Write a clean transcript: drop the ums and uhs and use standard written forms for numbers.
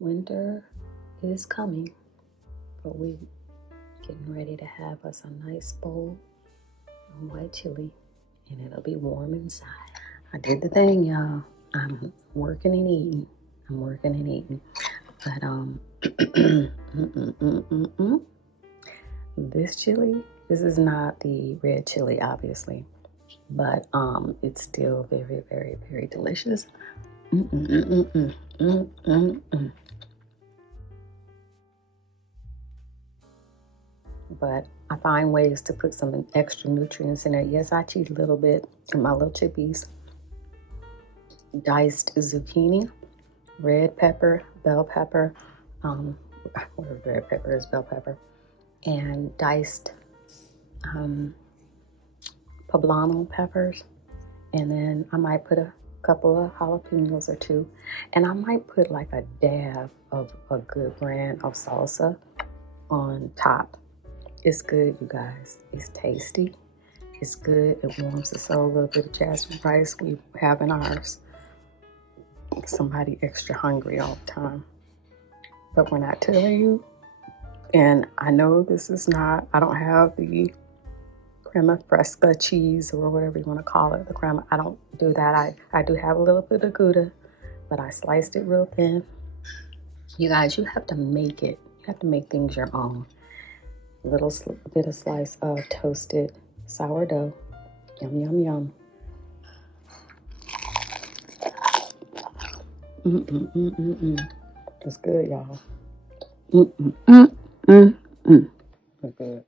Winter is coming, but we getting ready to have us a nice bowl of white chili, and it'll be warm inside. I did the thing, y'all. I'm working and eating. But this chili, this is not the red chili, obviously, but it's still very, very, very delicious. But I find ways to put some extra nutrients in it. Yes, I cheat a little bit in my little chippies. Diced zucchini, red pepper, bell pepper, whatever red pepper is, bell pepper, and diced poblano peppers. And then I might put a couple of jalapenos or two, and I might put like a dab of a good brand of salsa on top. It's good, you guys. It's tasty. It's good. It warms the soul. A little bit of jasmine rice we have in ours. Somebody extra hungry all the time. But when I tell you, and I know this is not, I don't have the crema fresca cheese or whatever you want to call it, the crema. I don't do that. I do have a little bit of Gouda, but I sliced it real thin. You guys, you have to make it. You have to make things your own. A little bit of slice of toasted sourdough. Yum, yum, yum. It's good, y'all. It's good.